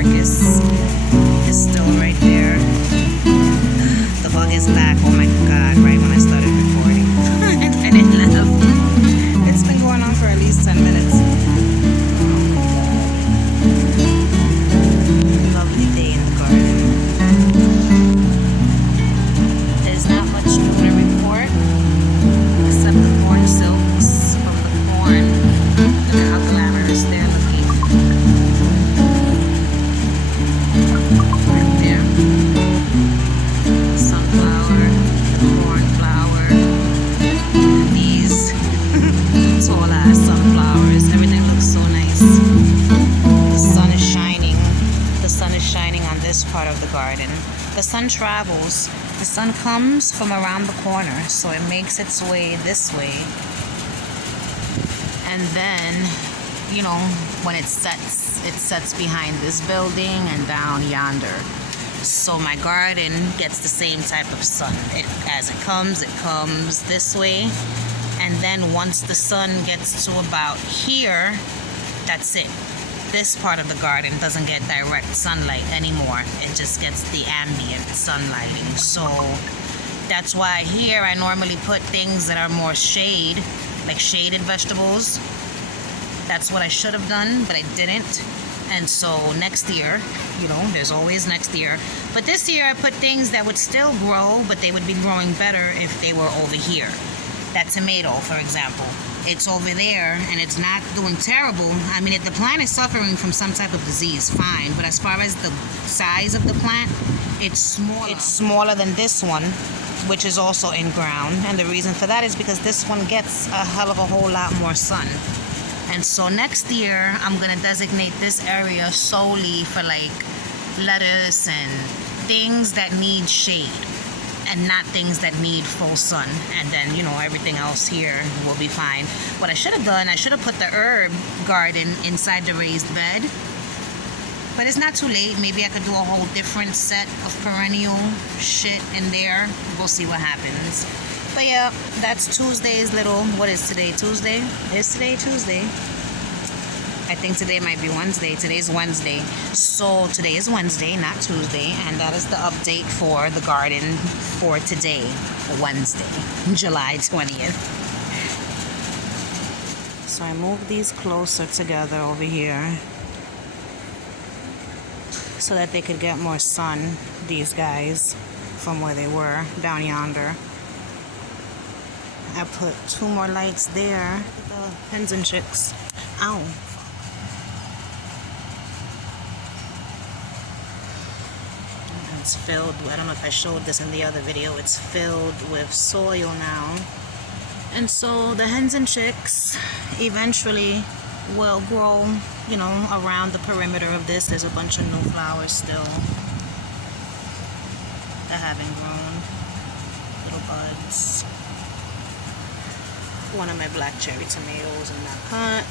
carcass is still right there. The bug is back. Oh my god, right when I started recording. And it left. It's been going on for at least 10 minutes. Lovely day in the garden. There's not much new to report except the corn silks from the corn. Look at how glamorous they're looking. Right there. Sunflower, cornflower, and these tall ass sunflowers. Everything looks so nice. The sun is shining. The sun is shining on this part of the garden. The sun travels. The sun comes from around the corner, so it makes its way this way. And then, you know, when it sets behind this building and down yonder. So my garden gets the same type of sun. As it comes this way. And then once the sun gets to about here, that's it. This part of the garden doesn't get direct sunlight anymore. It just gets the ambient sunlighting. So that's why here I normally put things that are more shade, like shaded vegetables. That's what I should have done, but I didn't. And so next year, you know, there's always next year. But this year I put things that would still grow, but they would be growing better if they were over here. That tomato, for example. It's over there and it's not doing terrible. I mean, if the plant is suffering from some type of disease, fine. But as far as the size of the plant, it's smaller. It's smaller than this one, which is also in ground. And the reason for that is because this one gets a hell of a whole lot more sun. And so next year, I'm going to designate this area solely for like lettuce and things that need shade. And not things that need full sun. And then, you know, everything else here will be fine. What I should have done, I should have put the herb garden inside the raised bed. But it's not too late. Maybe I could do a whole different set of perennial shit in there. We'll see what happens. But yeah, that's Tuesday's little, what is today? Tuesday? Is today Tuesday? I think today might be Wednesday. Today's Wednesday. So today is Wednesday, not Tuesday. And that is the update for the garden for today, Wednesday, July 20th. So I moved these closer together over here so that they could get more sun, these guys, from where they were down yonder. I put 2 more lights there. Look at the hens and chicks. Ow. It's filled, I don't know if I showed this in the other video, it's filled with soil now. And so the hens and chicks eventually will grow, you know, around the perimeter of this. There's a bunch of new flowers still that haven't grown. Little buds. One of my black cherry tomatoes in that pot.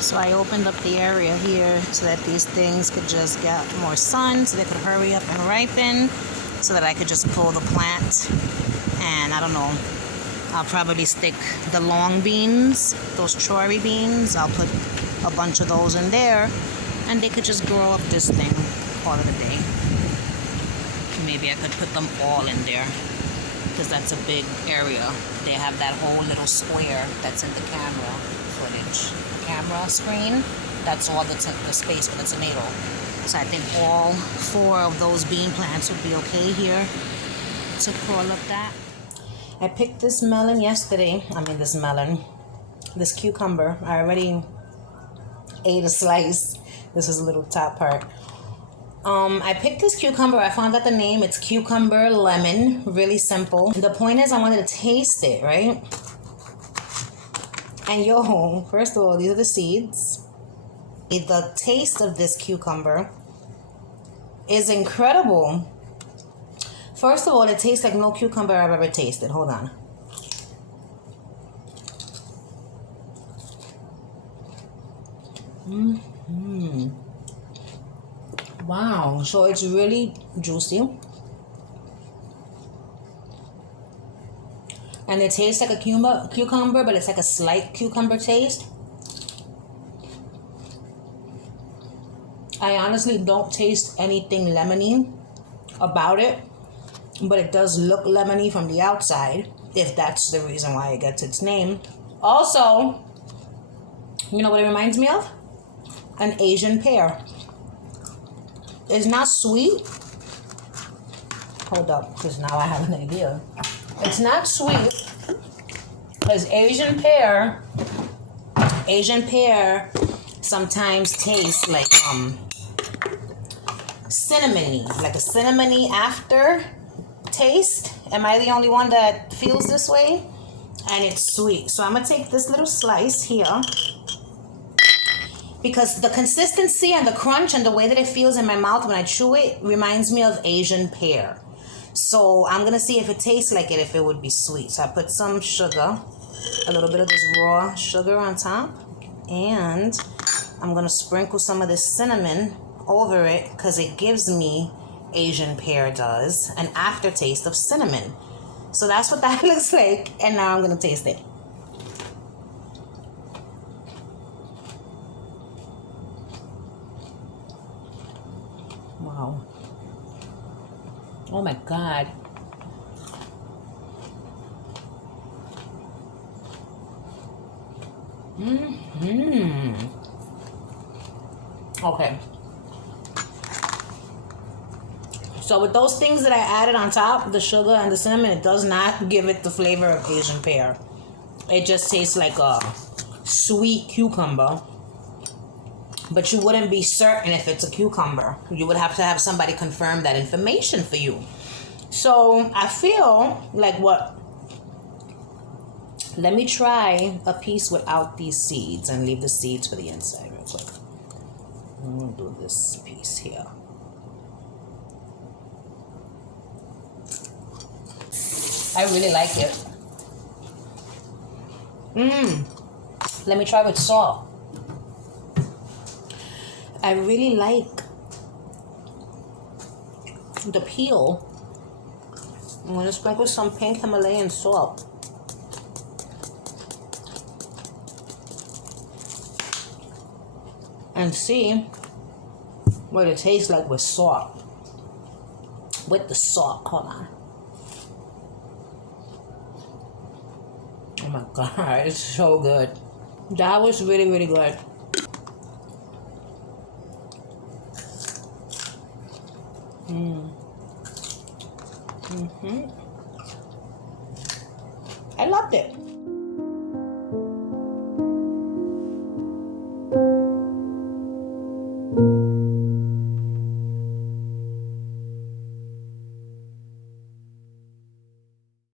So I opened up the area here so that these things could just get more sun, so they could hurry up and ripen, so that I could just pull the plant. And I don't know, I'll probably stick the long beans, those cherry beans. I'll put a bunch of those in there, and they could just grow up this thing, call it a day. Maybe I could put them all in there, because that's a big area. They have that whole little square that's in the camera footage. Camera screen, that's all the space for the tomato. So I think all 4 of those bean plants would be okay here to crawl up that. I picked this melon yesterday. This cucumber. I already ate a slice. This is a little top part. I picked this cucumber. I found out the name. It's cucumber lemon. Really simple. The point is I wanted to taste it, right? And yo, first of all, these are the seeds. The taste of this cucumber is incredible. First of all, it tastes like no cucumber I've ever tasted. Hold on. Wow, so it's really juicy. And it tastes like a cucumber, but it's like a slight cucumber taste. I honestly don't taste anything lemony about it, but it does look lemony from the outside, if that's the reason why it gets its name. Also, you know what it reminds me of? An Asian pear. It's not sweet. Hold up, because now I have an idea. It's not sweet, because Asian pear sometimes tastes like cinnamony, like a cinnamony after taste. Am I the only one that feels this way? And it's sweet. So I'm gonna take this little slice here, because the consistency and the crunch and the way that it feels in my mouth when I chew it reminds me of Asian pear. So I'm going to see if it tastes like it, if it would be sweet. So I put some sugar, a little bit of this raw sugar on top. And I'm going to sprinkle some of this cinnamon over it, because it gives me, Asian pear does, an aftertaste of cinnamon. So that's what that looks like. And now I'm going to taste it. Wow. Oh my God. Okay. So with those things that I added on top, the sugar and the cinnamon, it does not give it the flavor of Asian pear. It just tastes like a sweet cucumber. But you wouldn't be certain if it's a cucumber. You would have to have somebody confirm that information for you. So I feel like let me try a piece without these seeds and leave the seeds for the inside real quick. I'm going to do this piece here. I really like it. Let me try with salt. I really like the peel. I'm going to sprinkle some pink Himalayan salt. And see what it tastes like with salt. With the salt, hold on. Oh my God, it's so good. That was really, really good. I loved it.